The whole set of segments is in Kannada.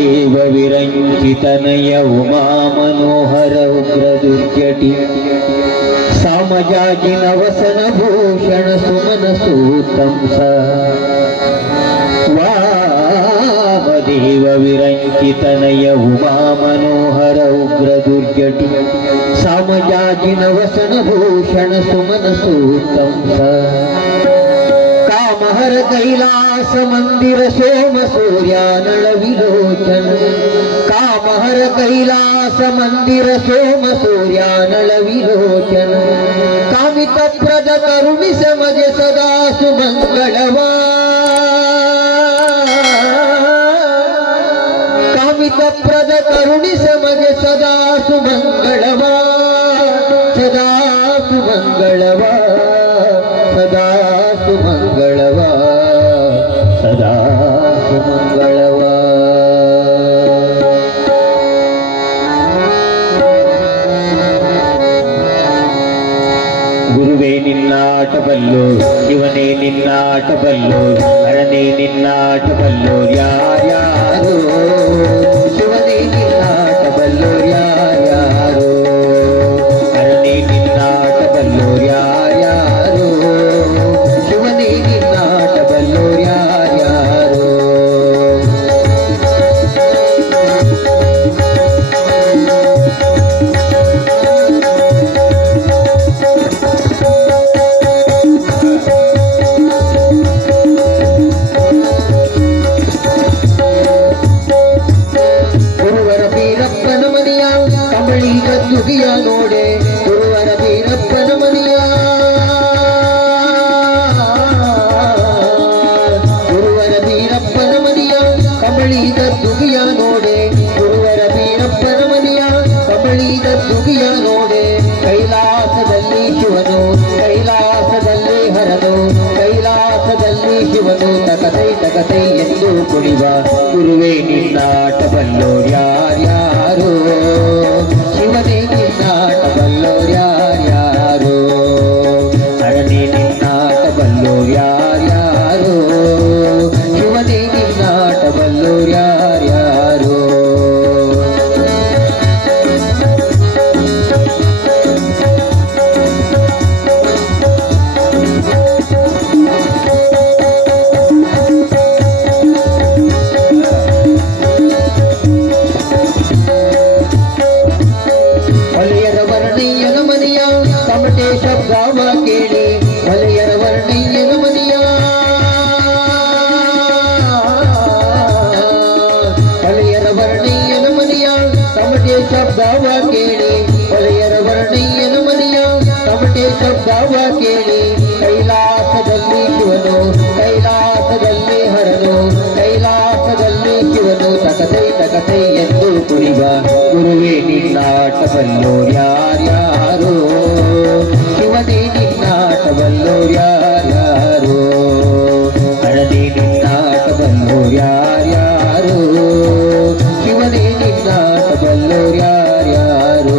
ವಾಮದೇವ ವಿರಂಚಿತನಯ ಉಮಾ ಮನೋಹರ ಉಗ್ರ ದುರ್ಜಟಿ ಸಾಮಜಾಜಿನ ವಸನ ಭೂಷಣ ಸುಮನ ಸೂತಂಸ ವಾಮದೇವ ವಿರಂಚಿತನಯ ಉಮಾ ಮನೋಹರ ಉಗ್ರ ದುರ್ಜಟಿ ಸಾಮಜಾಜಿನ ವಸನ ಭೂಷಣ ಸುಮನ ಸೂತಂಸ कामहर कैलास मंदिर सोम सूर्यानल विलोचन कामहर कैलास मंदिर सोम सूर्यानल विलोचन कामित प्रद करुणि समझ सदा सुमंगलवा कामित प्रद करुणि समझ सदा सुमंगलवा सदा सुमंगलवा सदा सुमंगलवा सदा सुमंगलवा गुरुवे निन्नाट बल्लो शिवने निन्नाट बल्लो हरने निन्नाट बल्लो यारो शिवने निन्नाट बल्लो यारो हरने निन्नाट बल्लो यारो शिवने निन्नाट बल्लो यारो गुरुवर बीरಪ್ಪನ ಮನಿಯ ಕಂಬಳಿ ಗದ್ದುಗಿಯ ನೋಡೆ ಗುರುವರ ಬೀರಪ್ಪನ ಮನಿಯ ಗುರುವರ ಬೀರಪ್ಪನ ಮನಿಯ ಕಂಬಳಿ ಗದ್ದುಗಿಯ ನೋಡೆ ಗುರುವರ ಬೀರಪ್ಪನ ಮನಿಯ ಕಂಬಳಿ ಗದ್ದುಗಿಯ ನೋಡೆ ಕೈಲಾಸದಲ್ಲಿ ಶಿವನು ಕೈಲಾಸದಲ್ಲಿ ಹರನು ಕೈಲಾಸದಲ್ಲಿ ಶಿವನು ತಕತೈ ಎಂದು ಕುಣಿವ ಗುರುವೇ ನಿನ್ನಾಟ ಬಲ್ಲೋರ್ಯಾರ್ಯಾರೋ ಶಿವನೇ ನಿನ್ನಾಟ ಬಲ್ಲೋರ್ಯಾರ್ಯಾರೋ ಹರನೇ ನಿನ್ನಾಟ ಬಲ್ಲೋರ್ಯಾರ್ಯಾರೋ ಶಿವನೇ ನಿನ್ನಾಟ ಬಲ್ಲೋರ್ಯಾರ್ಯಾರೋ ಹೊಲೆಯರ ವರ್ಣಯ್ಯನ ಮನೆಯ ತಮಟೆ ಶಬ್ದವ ಕೇಳಿ ಹೊಲೆಯರ ವರ್ಣಯ್ಯನ ಮನೆಯ ಹೊಲೆಯರ ವರ್ಣಯ್ಯನ ಮನೆಯ ತಮಟೆ ಶಬ್ದವ ಕೇಳಿ ಹೊಲೆಯರ ವರ್ಣಯ್ಯನ ಮನೆಯ ತಮಟೆ ಶಬ್ದವ ಕೇಳಿ ಕೈಲಾಸದಲ್ಲಿ ಶಿವನು ಕೈಲಾಸದಲ್ಲಿ ಹರನು ಕೈಲಾಸದಲ್ಲಿ ಶಿವನು ತಕತೈ ಎಂದು ಕುಣಿವ ಗುರುವೇ ನಿನ್ನಾಟ ಬಲ್ಲೋರ್ಯಾರ್ಯಾರೋ ಶಿವನೇ ನಿನ್ನಾಟ ಬಲ್ಲೋರ್ಯಾರ್ಯಾರೋ ಹರನೇ ನಿನ್ನಾಟ ಬಲ್ಲೋರ್ಯಾರ್ಯಾರೋ ಶಿವನೇ ನಿನ್ನಾಟ ಬಲ್ಲೋರ್ಯಾರ್ಯಾರೋ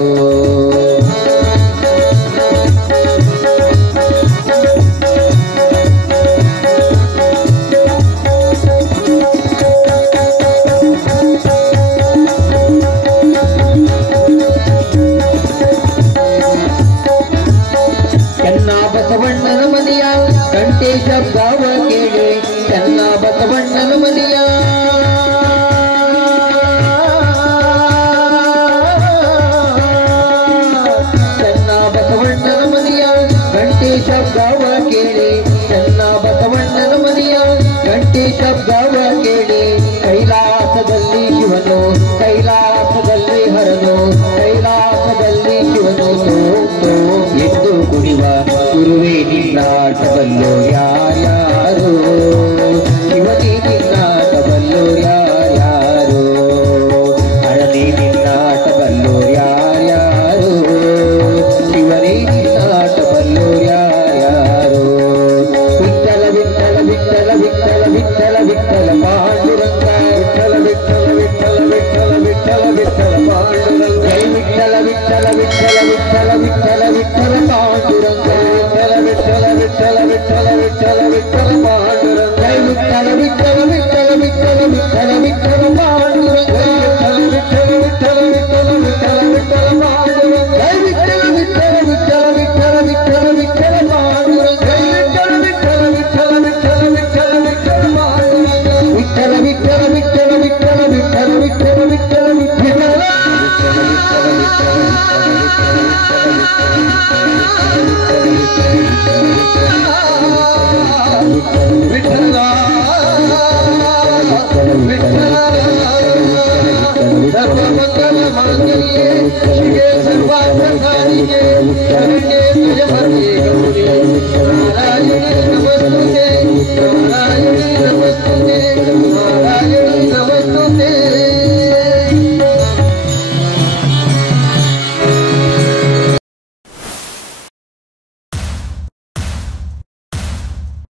ಬಸವಣ್ಣನ ಮನೆಯ ಗಂಟೆ ಶಬ್ದವ ಕೇಳಿ ಚೆನ್ನ ಬಸವಣ್ಣನ ಮನೆಯ ಚೆನ್ನ ಬಸವಣ್ಣನ ಮನೆಯ ಗಂಟೆ ಶಬ್ದವ ಕೇಳಿ ಚೆನ್ನ ಬಸವಣ್ಣನ ಮನೆಯ ಗಂಟೆ ಶಬ್ದವ ಕೇಳಿ ಕೈಲಾಸದಲ್ಲಿ ಶಿವನು ಕೈಲಾಸದಲ್ಲಿ ಹರನು ಕೈಲಾಸದಲ್ಲಿ ಶಿವನು ಎಂದು ಕುಣಿವ ಗುರುವೇ ನಿನ್ನಾಟ ಬಲ್ಲೋ